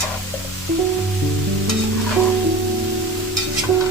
Thank you.